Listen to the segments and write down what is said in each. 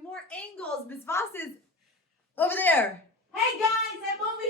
do more angles. Miss Voss is over there. Hey guys, I'm over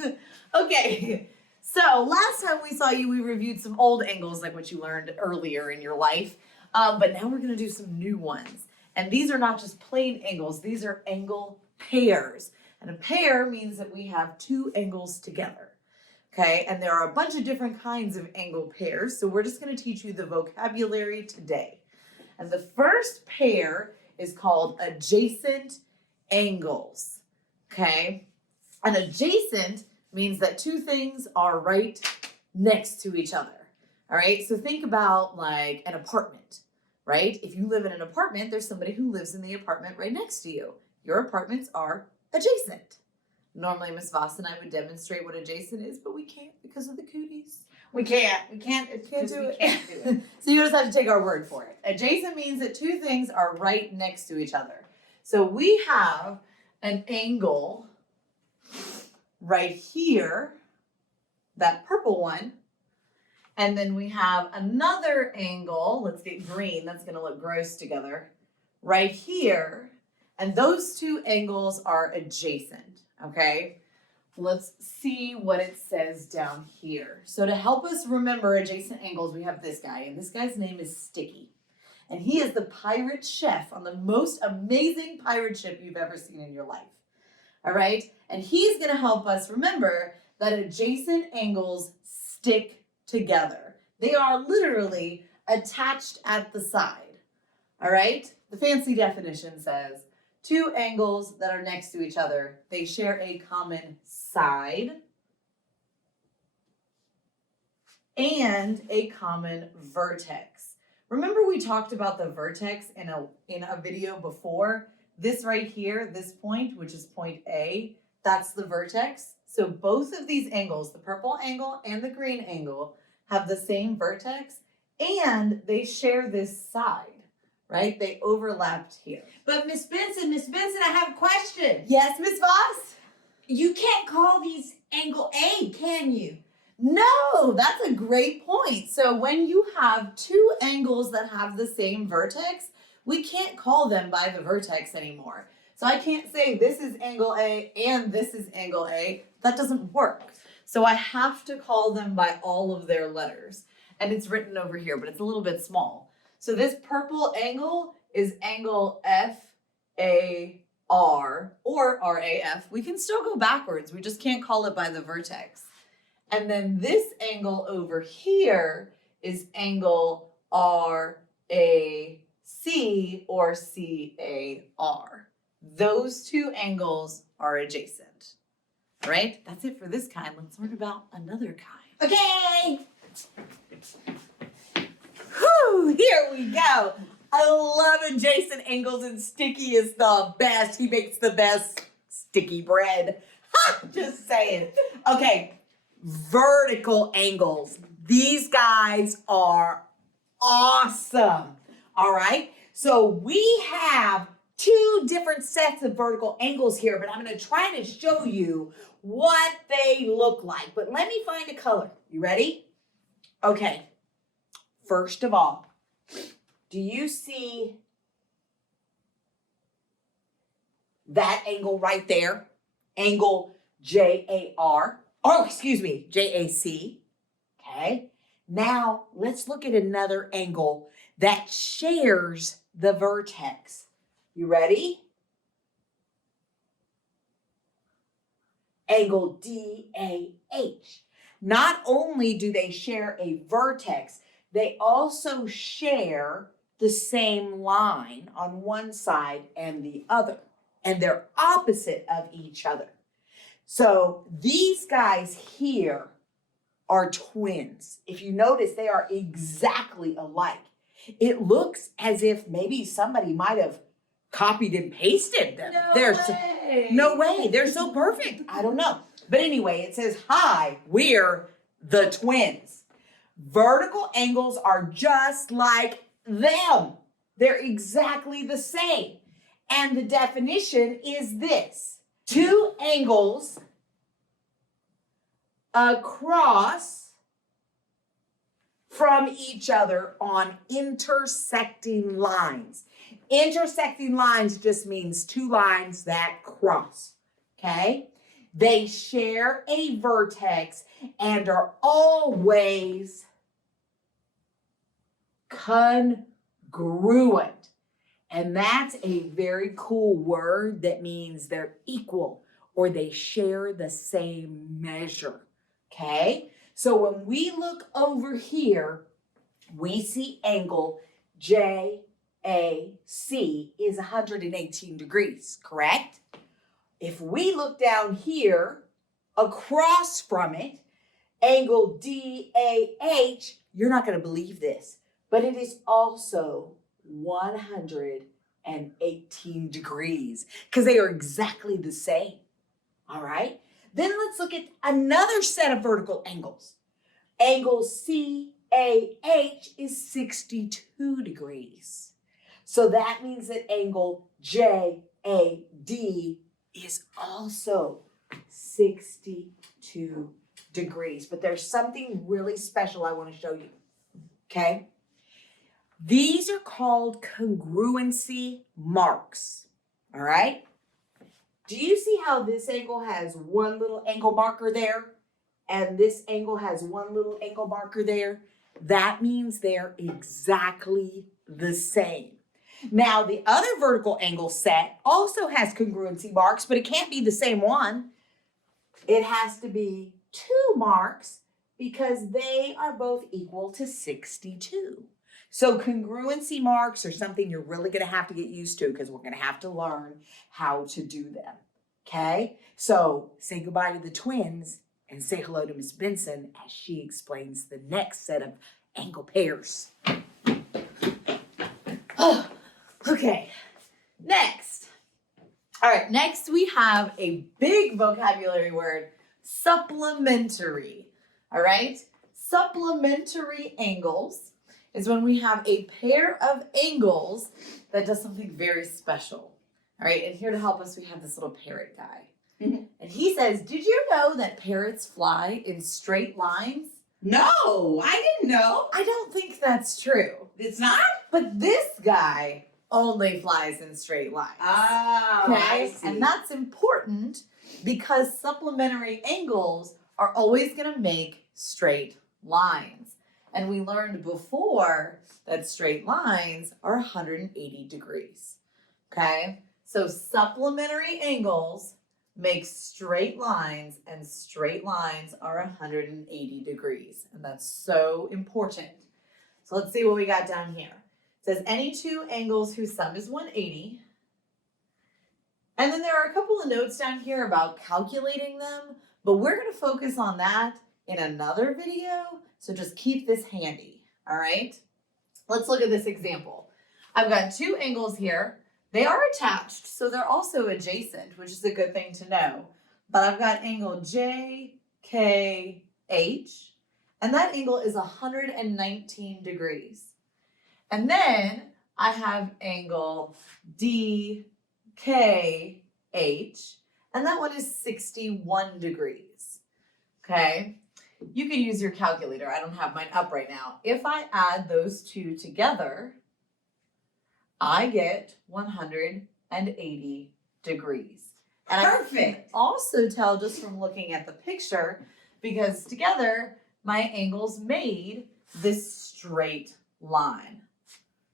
here. Okay, so last time we saw you, we reviewed some old angles like what you learned earlier in your life. But now we're gonna do some new ones. And these are not just plain angles, these are angle pairs. And a pair means that we have two angles together. Okay, and there are a bunch of different kinds of angle pairs. So we're just gonna teach you the vocabulary today. And the first pair is called adjacent angles. Okay, and adjacent means that two things are right next to each other. All right, so think about like an apartment, right? If you live in an apartment, there's somebody who lives in the apartment right next to you. Your apartments are adjacent. Normally, Miss Voss and I would demonstrate what adjacent is, but we can't because of the cooties. We can't do it. So you just have to take our word for it. Adjacent means that two things are right next to each other. So we have an angle right here, that purple one. And then we have another angle, let's get green, that's gonna look gross together, right here. And those two angles are adjacent, okay? Let's see what it says down here. So to help us remember adjacent angles, we have this guy, and this guy's name is Sticky. And he is the pirate chef on the most amazing pirate ship you've ever seen in your life. All right? And he's gonna help us remember that adjacent angles stick together. They are literally attached at the side. All right? The fancy definition says, two angles that are next to each other, they share a common side and a common vertex. Remember we talked about the vertex in a video before? This right here, this point, which is point A, that's the vertex. So both of these angles, the purple angle and the green angle, have the same vertex and they share this side. Right? They overlapped here. But Miss Benson, I have a question. Yes, Miss Voss? You can't call these angle A, can you? No, that's a great point. So when you have two angles that have the same vertex, we can't call them by the vertex anymore. So I can't say this is angle A and this is angle A. That doesn't work. So I have to call them by all of their letters. And it's written over here, but it's a little bit small. So this purple angle is angle FAR or RAF. We can still go backwards. We just can't call it by the vertex. And then this angle over here is angle RAC or CAR. Those two angles are adjacent. All right? That's it for this kind. Let's learn about another kind. Okay. Whew, here we go. I love adjacent angles and Sticky is the best. He makes the best sticky bread. Ha, just saying. Okay, vertical angles. These guys are awesome. All right, so we have two different sets of vertical angles here, but I'm going to try to show you what they look like. But let me find a color. You ready? Okay. First of all, do you see that angle right there? Angle JAR. Oh, excuse me, JAC. Okay. Now let's look at another angle that shares the vertex. You ready? Angle DAH. Not only do they share a vertex, they also share the same line on one side and the other, and they're opposite of each other. So these guys here are twins. If you notice, they are exactly alike. It looks as if maybe somebody might have copied and pasted them. No way. They're so perfect. I don't know. But anyway, it says, hi, we're the twins. Vertical angles are just like them. They're exactly the same. And the definition is this: two angles across from each other on intersecting lines. Intersecting lines just means two lines that cross, okay? They share a vertex and are always congruent. And that's a very cool word that means they're equal or they share the same measure, okay? So when we look over here, we see angle JAC is 118 degrees, correct? If we look down here, across from it, angle DAH, you're not going to believe this, but it is also 118 degrees because they are exactly the same. All right. Then let's look at another set of vertical angles. Angle CAH is 62 degrees. So that means that angle JAD is also 62 degrees. But there's something really special I want to show you. Okay? These are called congruency marks. All right? Do you see how this angle has one little angle marker there? And this angle has one little angle marker there? That means they're exactly the same. Now, the other vertical angle set also has congruency marks, but it can't be the same one. It has to be two marks because they are both equal to 62. So congruency marks are something you're really going to have to get used to because we're going to have to learn how to do them. Okay? So say goodbye to the twins and say hello to Miss Benson as she explains the next set of angle pairs. Oh, okay, next. All right, next we have a big vocabulary word, supplementary. All right, supplementary angles is when we have a pair of angles that does something very special. All right, and here to help us, we have this little parrot guy. Mhm. And he says, did you know that parrots fly in straight lines? No, I didn't know. I don't think that's true. It's not? But this guy only flies in straight lines. Oh, I see. And that's important because supplementary angles are always going to make straight lines. And we learned before that straight lines are 180 degrees. Okay? So supplementary angles make straight lines, and straight lines are 180 degrees. And that's so important. So let's see what we got down here. It says any two angles whose sum is 180. And then there are a couple of notes down here about calculating them, but we're going to focus on that in another video. So just keep this handy. All right. Let's look at this example. I've got two angles here. They are attached, so they're also adjacent, which is a good thing to know. But I've got angle JKH, and that angle is 119 degrees. And then I have angle DKH, and that one is 61 degrees. Okay? You can use your calculator. I don't have mine up right now. If I add those two together, I get 180 degrees. And Perfect. I can also tell just from looking at the picture, because together my angles made this straight line.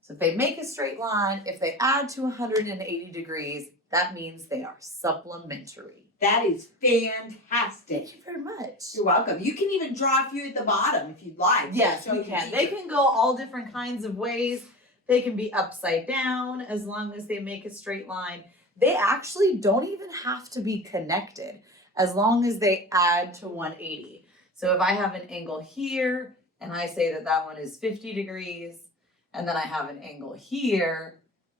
So if they make a straight line, if they add to 180 degrees, that means they are supplementary. That is fantastic. Thank you very much. You're welcome. You can even draw a few at the bottom if you'd like. Yes, Show we your can. teacher. They can go all different kinds of ways. They can be upside down as long as they make a straight line. They actually don't even have to be connected as long as they add to 180. So if I have an angle here and I say that that one is 50 degrees, and then I have an angle here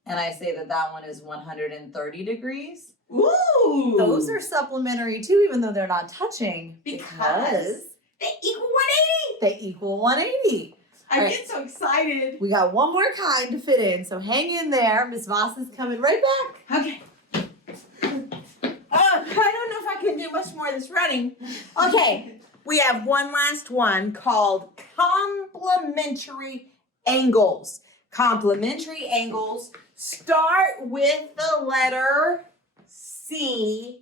and I say that that one is 130 degrees, Ooh. those are supplementary too, even though they're not touching, Because they equal 180. they equal 180. I All right. get so excited. We got one more kind to fit in, so hang in there. Miss Voss is coming right back. Okay. I don't know if I can do much more of this running. Okay. we have one last one called complementary angles. Complementary angles start with the letter C,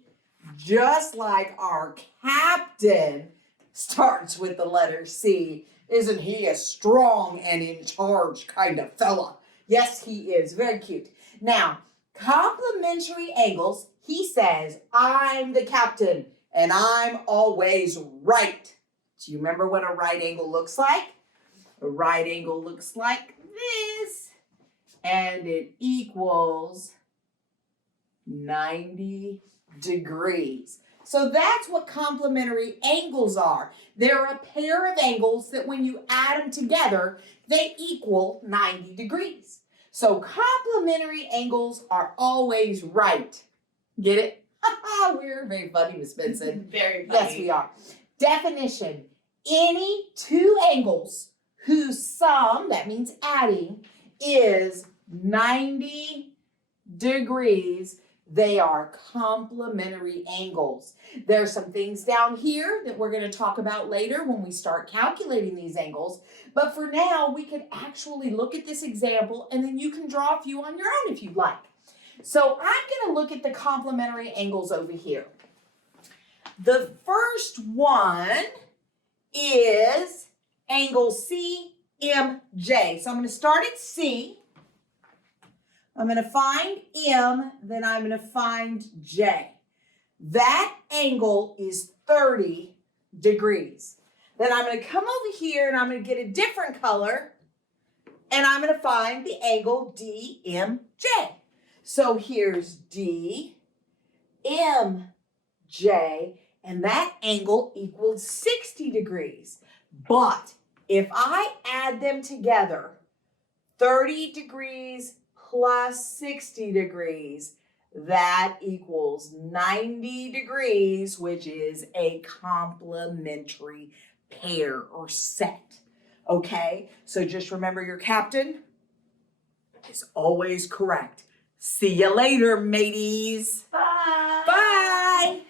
just like our captain starts with the letter C. Isn't he a strong and in charge kind of fella? Yes, he is. Very cute. Now, complementary angles, he says, I'm the captain and I'm always right. Do you remember what a right angle looks like? A right angle looks like this, and it equals 90 degrees. So that's what complementary angles are. They're a pair of angles that when you add them together, they equal 90 degrees. So complementary angles are always right. Get it? We're very funny, Miss Benson. Very funny. Yes, we are. Definition: any two angles whose sum, that means adding, is 90 degrees, they are complementary angles. There are some things down here that we're going to talk about later when we start calculating these angles. But for now, we could actually look at this example and then you can draw a few on your own if you'd like. So I'm going to look at the complementary angles over here. The first one is angle CMJ. So I'm going to start at C. I'm going to find M, then I'm going to find J. That angle is 30 degrees. Then I'm going to come over here and I'm going to get a different color and I'm going to find the angle DMJ. So here's DMJ, and that angle equals 60 degrees. But if I add them together, 30 degrees plus 60 degrees, that equals 90 degrees, which is a complementary pair or set. Okay, so just remember your captain is always correct. See you later, mateys. Bye. Bye.